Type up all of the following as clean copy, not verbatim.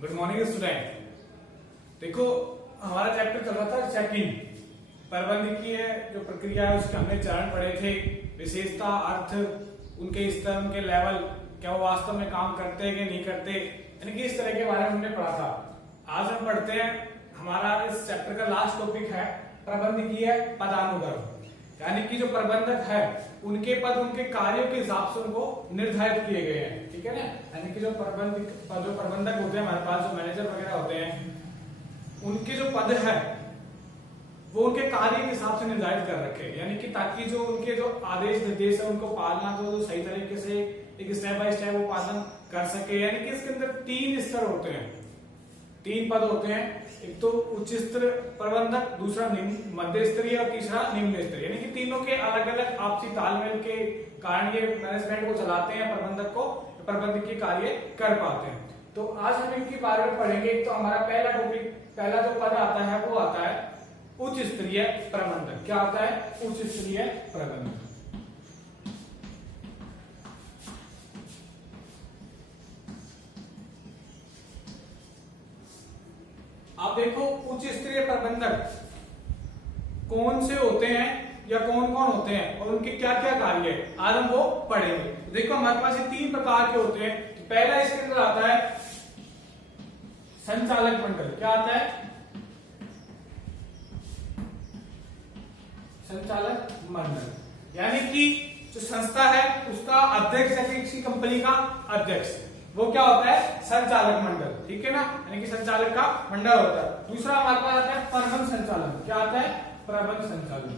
Good morning student. देखो हमारा chapter चल रहा था चेकिंग। प्रबंधकीय जो प्रक्रिया है उसके हमने चरण पढ़े थे, विशेषता, अर्थ, उनके स्तर, उनके लेवल, क्या वो वास्तव में काम करते हैं कि नहीं करते, यानी कि इस तरह के बारे में हमने पढ़ा था। आज हम पढ़ते हैं, हमारा इस चैप्टर का लास्ट टॉपिक है प्रबंधकीय पदानुक्रम, यानी कि जो प्रबंधक है उनके पद उनके कार्यों के हिसाब से उनको निर्धारित किए गए हैं। ठीक है ना, यानी कि जो प्रबंधक होते हैं हमारे पास, जो मैनेजर वगैरह होते हैं, उनके जो पद है वो उनके कार्य के हिसाब से निर्धारित कर रखे हैं, यानी कि ताकि जो उनके जो आदेश निर्देश है उनको पालना को जो सही तरीके से एक स्टेप बाय स्टेप वो पालन कर सके। यानी कि इसके अंदर 3 स्तर होते हैं, 3 पद होते हैं। एक तो उच्च स्तर प्रबंधक, दूसरा मध्य स्तरीय और तीसरा निम्न स्तरीय, यानी कि तीनों के अलग अलग आपसी तालमेल के कारण ये मैनेजमेंट को चलाते हैं, प्रबंधक को प्रबंधकीय कार्य कर पाते हैं। तो आज हम इनके बारे में पढ़ेंगे। तो हमारा पहला टॉपिक, पहला जो पद आता है वो आता है उच्च स्तरीय प्रबंधक। क्या आता है? उच्च स्तरीय प्रबंधक। आप देखो उच्च स्तरीय प्रबंधक कौन से होते हैं या कौन कौन होते हैं और उनके क्या क्या कार्य है, आज हम वो पढ़ेंगे। देखो हमारे पास ये 3 प्रकार के होते हैं। तो पहला इसके अंदर आता है संचालक मंडल। क्या आता है? संचालक मंडल, यानी कि जो संस्था है उसका अध्यक्ष है, किसी कंपनी का अध्यक्ष, वो क्या होता है? संचालक मंडल। ठीक है ना, यानी कि संचालक का मंडल होता है। दूसरा हमारे पास आता है प्रबंध संचालन। क्या आता है? प्रबंध संचालन,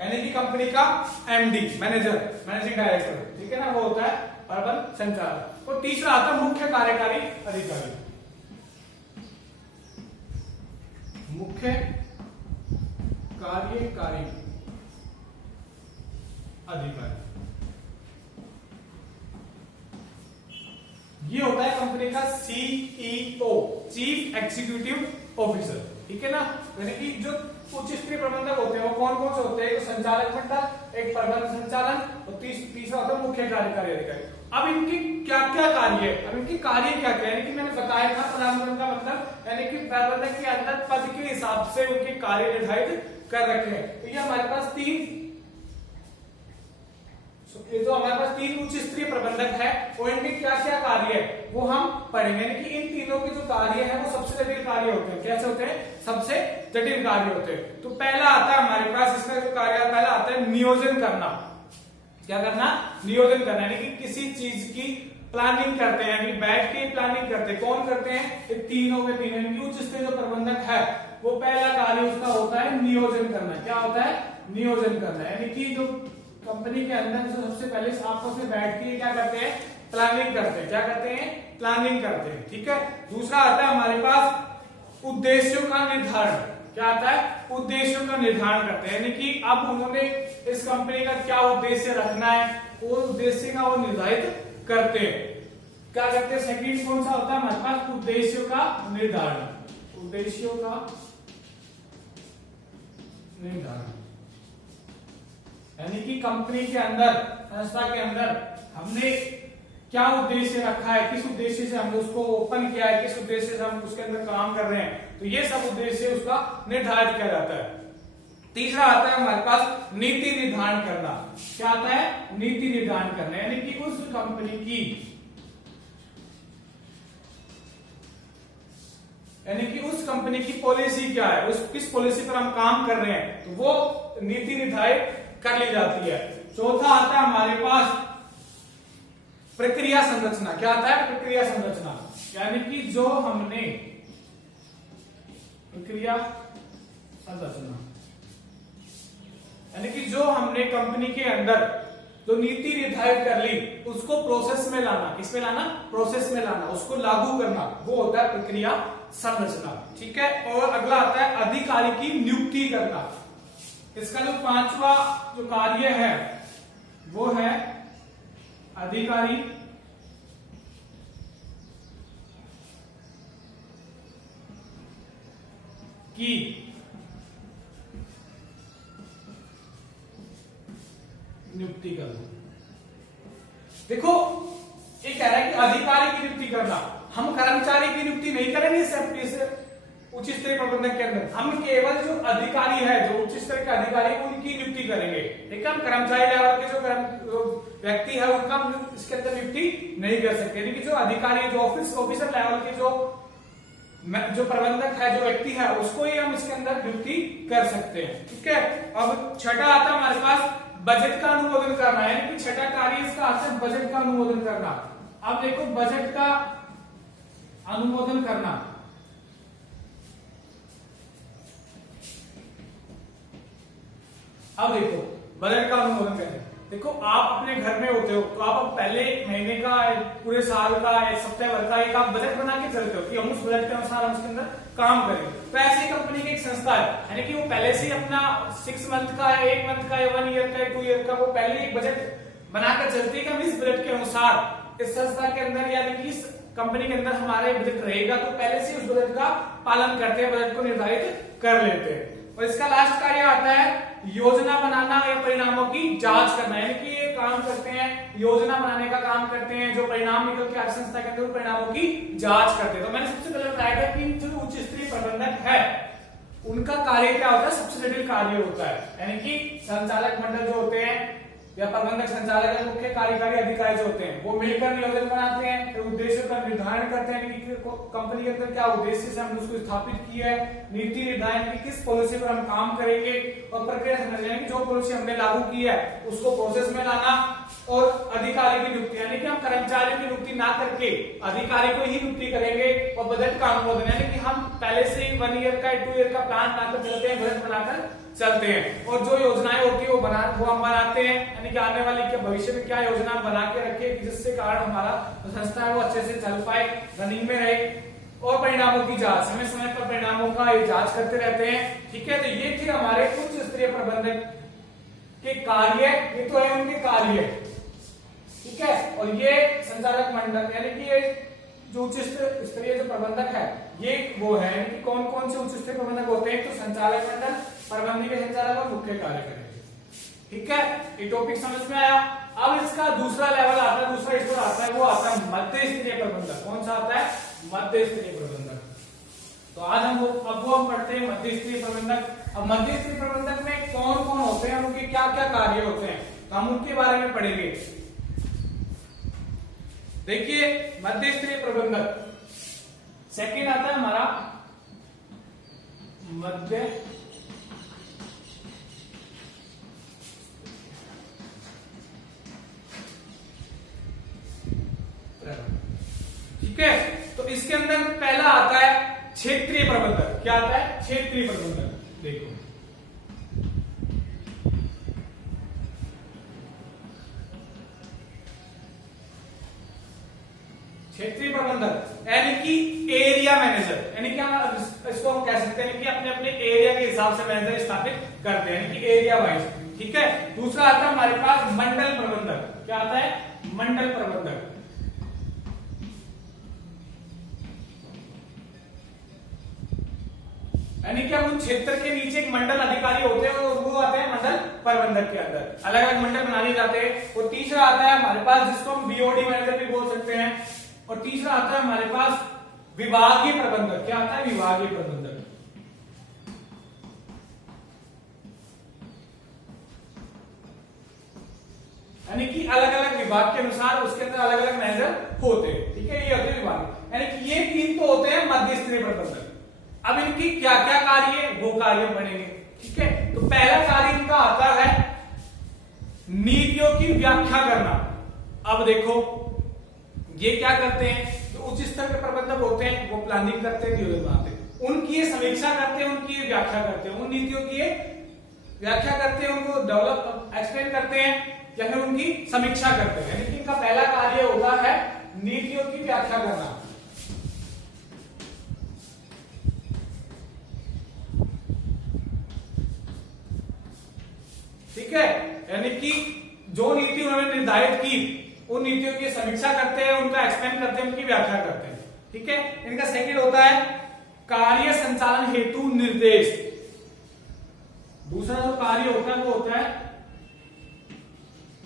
यानी कि कंपनी का एमडी, मैनेजर, मैनेजिंग डायरेक्टर। ठीक है ना, वो होता है प्रबंध संचालक। और तीसरा आता है मुख्य कार्यकारी अधिकारी। मुख्य कार्यकारी अधिकारी ये होता है कंपनी का सीईओ, चीफ एग्जीक्यूटिव ऑफिसर। ठीक है ना, यानी कि जो उच्च स्तरीय प्रबंधक होते हैं वो कौन कौन से होते हैं? एक संचालक मंडल, एक प्रबंध संचालन और तीसरा होता है मुख्य कार्यकारी अधिकारी। अब इनकी क्या क्या कार्य है? अब इनके कार्य क्या क्या है? यानी कि मैंने बताया था पदानुक्रम का मतलब, यानी कि प्रबंधक के अंदर पद के हिसाब से उनके कार्य निर्धारित कर रखे हैं। तो ये हमारे पास 3 ये जो हमारे पास 3 उच्च स्तरीय प्रबंधक है और इनके क्या क्या कार्य है वो हम पढ़ेंगे। यानी कि इन तीनों के जो कार्य है वो सबसे जटिल कार्य होते हैं। कैसे होते हैं? सबसे जटिल कार्य होते हैं। तो पहला आता है हमारे पास, इसका जो कार्य पहला आता है नियोजन करना। क्या करना? नियोजन करना, यानी कि किसी चीज की प्लानिंग करते हैं, यानी बैठ के प्लानिंग करते हैं। कौन करते हैं? ये तीनों के तीनों, यानी कि उच्च स्तरीय जो प्रबंधक है वो पहला कार्य उसका होता है नियोजन करना। क्या होता है? नियोजन करना, यानी कि जो कंपनी के अंदर जो सबसे पहले आपस में बैठ के क्या करते हैं? प्लानिंग करते हैं। क्या करते हैं? प्लानिंग करते हैं। ठीक है। दूसरा आता है हमारे पास उद्देश्यों का निर्धारण। क्या आता है? उद्देश्यों का निर्धारण करते हैं, यानी कि अब उन्होंने इस कंपनी का क्या उद्देश्य रखना है, वो उद्देश्य का वो निर्धारित करते हैं। क्या करते हैं? सेकंड कौन सा होता है हमारे पास? उद्देश्यों का निर्धारण। उद्देश्यों का निर्धारण, यानी कि कंपनी के अंदर, संस्था के अंदर हमने क्या उद्देश्य रखा है, किस उद्देश्य से हमने उसको ओपन किया है, किस उद्देश्य से हम उसके अंदर काम कर रहे हैं, तो ये सब उद्देश्य उसका निर्धारित किया जाता है। तीसरा आता है हमारे पास नीति निर्धारण करना। क्या आता है? नीति निर्धारण करना, यानी कि उस कंपनी की, यानी कि उस कंपनी की पॉलिसी क्या है, उस किस पॉलिसी पर हम काम कर रहे हैं, तो वो नीति निर्धारित कर ली जाती है। चौथा आता है हमारे पास प्रक्रिया संरचना। क्या आता है? प्रक्रिया संरचना, यानी कि जो हमने प्रक्रिया संरचना, यानी कि जो हमने कंपनी के अंदर जो नीति निर्धारित कर ली उसको प्रोसेस में लाना। किसमें लाना? प्रोसेस में लाना, उसको लागू करना, वो होता है प्रक्रिया संरचना। ठीक है। और अगला आता है अधिकारी की नियुक्ति करना। इसका जो 5वां जो कार्य है वो है अधिकारी की नियुक्ति करना। देखो ये कह रहा है कि अधिकारी की नियुक्ति करना, हम कर्मचारी की नियुक्ति नहीं करेंगे इस उच्च स्तरीय प्रबंधक के अंदर, हम केवल जो अधिकारी है, जो उच्च स्तर के अधिकारी है उनकी नियुक्ति करेंगे। ठीक है, हम कर्मचारी लेवल के जो व्यक्ति है उनका हम इसके अंदर नियुक्ति नहीं कर सकते, यानी कि जो अधिकारी, जो ऑफिसर लेवल के जो प्रबंधक है, जो व्यक्ति है, उसको ही हम इसके अंदर नियुक्ति कर सकते हैं। ठीक है, अब छठा आता है हमारे पास बजट का अनुमोदन करना, यानी कि छठा कार्य इसका आता है बजट का अनुमोदन करना। अब देखो बजट का अनुमोदन करना, अब देखो बजट का अनुमोदन करना, देखो आप अपने घर में होते हो तो आप पहले महीने का, पूरे साल का, एक सप्ताह भर का एक आप बजट बना के चलते हो कि हम उस बजट के अनुसार हम उसके अंदर काम करेंगे। तो ऐसी कंपनी की एक संस्था है, यानी कि वो पहले से अपना 6 मंथ का, 1 मंथ का, 1 ईयर का, 2 ईयर का वो पहले एक बजट बनाकर चलती है कि हम इस बजट के अनुसार इस संस्था के अंदर, यानी कि इस कंपनी के अंदर हमारे बजट रहेगा, तो पहले से उस बजट का पालन करते हैं, बजट को निर्धारित कर लेते हैं। और इसका लास्ट कार्य आता है योजना बनाना या परिणामों की जांच करना, यानी कि ये काम करते हैं, योजना बनाने का काम करते हैं, जो परिणाम निकल के आगे संस्था के अंदर परिणामों की जांच करते हैं। तो मैंने सबसे पहले बताया था कि जो उच्च स्तरीय प्रबंधक है उनका कार्य क्या होता है, सबसे जटिल कार्य होता है, यानी कि संचालक मंडल जो होते हैं या प्रबंधक, संचालक या मुख्य कार्यकारी अधिकारी जो होते हैं वो मिलकर नियोजन बनाते हैं, फिर उद्देश्यों का निर्धारण करते हैं कि कंपनी के अंदर क्या उद्देश्य से हमने उसको स्थापित किया है, नीति निर्धारण की किस पॉलिसी पर हम काम करेंगे, और प्रक्रिया समझने की जो पॉलिसी हमने लागू की है उसको प्रोसेस में लाना, और अधिकारी की नियुक्ति, यानी कि हम कर्मचारियों की नियुक्ति ना करके अधिकारी को ही नियुक्ति करेंगे, और बजट का अनुमोदन, यानी कि हम पहले से 1 ईयर का, 2 ईयर का प्लान बनाकर चलते हैं, बजट बनाकर चलते हैं, और जो योजनाएं होती है वो हम बनाते हैं, यानी कि आने वाले के भविष्य में क्या योजना बना के रखे जिससे कारण हमारा संस्था है वो अच्छे से चल पाए, रनिंग में रहे, और परिणामों की जांच, समय समय पर परिणामों का जांच करते रहते हैं। ठीक है, तो ये थे हमारे उच्च स्तरीय प्रबंधक के कार्य, ये तो है उनके कार्य। ठीक है, और ये संचालक मंडल, यानी कि ये जो उच्च स्तरीय जो प्रबंधक है ये वो है कि कौन कौन से उच्च स्तरीय प्रबंधक होते हैं, तो संचालक मंडल, प्रबंधकीय संचालक और मुख्य कार्यकारी। ठीक है, ये टॉपिक समझ में आया। अब इसका दूसरा लेवल आता है, दूसरा स्तर आता है, वो आता है मध्य स्तरीय प्रबंधक। कौन सा आता है, मध्य स्तरीय प्रबंधक। तो आज हम वो पढ़ते हैं मध्य स्तरीय प्रबंधक। अब मध्य स्तरीय प्रबंधक में कौन कौन होते हैं, उनके क्या क्या कार्य होते हैं, तो हम उनके बारे में पढ़ेंगे। देखिए मध्य स्तरीय प्रबंधक, सेकंड आता है हमारा मध्य ठीक है, तो इसके अंदर पहला आता है क्षेत्रीय प्रबंधक। क्या आता है, क्षेत्रीय प्रबंधक। देखो क्षेत्रीय प्रबंधक यानी कि एरिया मैनेजर, यानी कि हम इसको हम कह सकते हैं कि अपने अपने एरिया के हिसाब से मैनेजर स्थापित करते हैं, यानी कि एरिया वाइज। ठीक है, दूसरा आता है हमारे पास मंडल प्रबंधक। क्या आता है, मंडल प्रबंधक। यानी कि हम उन क्षेत्र के नीचे एक मंडल अधिकारी होते हैं और वो आते हैं मंडल प्रबंधक के अंदर, अलग अलग मंडल बना दिए जाते हैं। और तीसरा आता है हमारे पास जिसको हम बीओडी मैनेजर भी बोल सकते हैं। और तीसरा आता है हमारे पास विभागीय प्रबंधक। क्या आता है, विभागीय प्रबंधक। यानी कि अलग अलग विभाग के अनुसार उसके अंदर अलग अलग मैनेजर होते हैं। ठीक है, ये होते हैं विभाग, यानी कि ये 3 तो होते हैं मध्य स्तरीय प्रबंधक। अब इनकी क्या क्या कार्य, वो कार्य पढ़ेंगे। ठीक है, तो पहला कार्य इनका आता है नीतियों की व्याख्या करना। अब देखो ये क्या करते हैं, जो उच्च स्तर के प्रबंधक होते हैं वो प्लानिंग करते हैं, योजना बनाते हैं, उनकी ये समीक्षा करते हैं, उनकी ये व्याख्या करते हैं, उन नीतियों की ये व्याख्या करते हैं, उनको डेवलप एक्सप्लेन करते हैं या फिर उनकी समीक्षा करते हैं। यानी कि इनका पहला कार्य होता है नीतियों की व्याख्या करना। ठीक है, यानी कि जो नीति उन्होंने निर्धारित की उन नीतियों की समीक्षा करते हैं, उनका एक्सप्लेन करते हैं, उनकी व्याख्या करते हैं। ठीक है, इनका सेकंड होता है कार्य संचालन हेतु निर्देश। दूसरा जो कार्य होता है वो होता है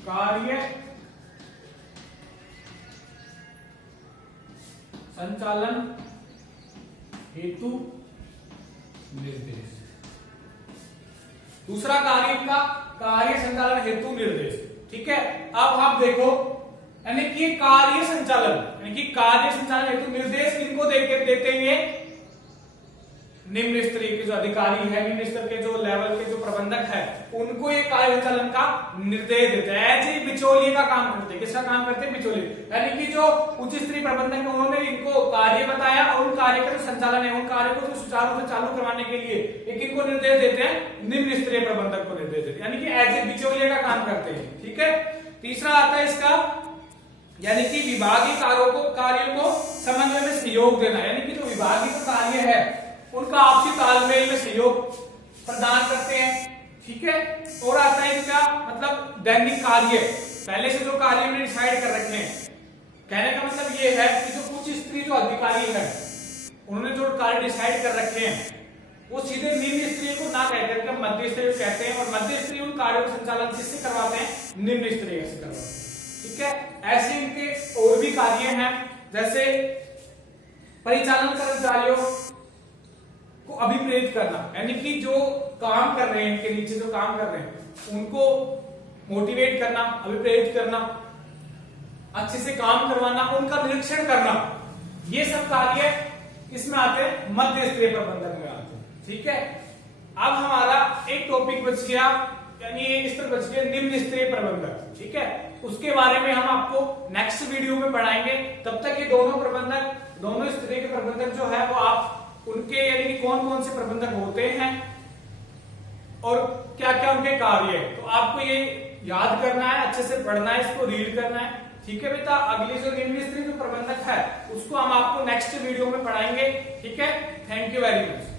कार्य संचालन हेतु निर्देश। दूसरा कार्य इनका कार्य संचालन हेतु निर्देश। ठीक है, अब आप देखो यानी कि कार्य संचालन यानी कि कार्य संचालन हेतु निर्देश किनको देते हैं? निम्न स्तरीय के जो अधिकारी है, निम्न स्तर के जो लेवल के जो प्रबंधक है, उनको ये कार्य संचालन का निर्देश देते हैं। ऐसे ही बिचौलिए का काम करते हैं। किसका काम करते हैं? बिचौलिए, यानी कि जो उच्च स्तरीय प्रबंधक है उन्होंने इनको कार्य बताया और उन कार्य का जो संचालन है, उन कार्य को जो सुचारू रूप से चालू करवाने के लिए ये किनको निर्देश देते हैं? निम्न स्तरीय प्रबंधक को निर्देश देते हैं, यानी कि ऐसे बिचौलिए का काम करते हैं। ठीक है, तीसरा आता है इसका यानी कि विभागीय कार्यों को समन्वय में सहयोग देना, यानी कि जो विभागीय कार्य है उनका आपसी तालमेल में सहयोग प्रदान करते हैं। ठीक है, और आता है इसका मतलब दैनिक कार्य, पहले से जो कार्य हमने डिसाइड कर रखे हैं। कहने का मतलब ये है कि जो उच्च स्तरीय जो अधिकारी है उन्होंने जो कार्य डिसाइड कर रखे हैं वो सीधे निम्न स्तरीय को ना कहकर के मध्य स्तरीय कहते हैं, और मध्य स्तरीय उन कार्यों का संचालन किससे करवाते हैं? निम्न स्तरीय से करवाते हैं। ठीक है, ऐसे इनके और भी कार्य हैं, जैसे परिचालन कर्मचारियों को अभिप्रेरित करना, यानी कि जो काम कर रहे हैं, इनके नीचे जो काम कर रहे हैं उनको मोटिवेट करना, अभिप्रेरित करना, अच्छे से काम करवाना, उनका निरीक्षण करना, ये सब कार्य इसमें आते हैं, मध्य स्तरीय प्रबंधन में आते हैं। ठीक है, अब हमारा एक टॉपिक बच गया, यानी एक स्तर बच गया निम्न स्तरीय प्रबंधक। ठीक है, उसके बारे में हम आपको नेक्स्ट वीडियो में पढ़ाएंगे। तब तक ये दोनों प्रबंधक, दोनों स्तरीय के प्रबंधक जो है वो आप उनके यानी कि कौन कौन से प्रबंधक होते हैं और क्या क्या उनके कार्य है, तो आपको ये याद करना है, अच्छे से पढ़ना है, इसको रीड करना है। ठीक है बेटा, अगली जो निम्न स्तरीय जो प्रबंधक है उसको हम आपको नेक्स्ट वीडियो में पढ़ाएंगे। ठीक है, थैंक यू वेरी मच।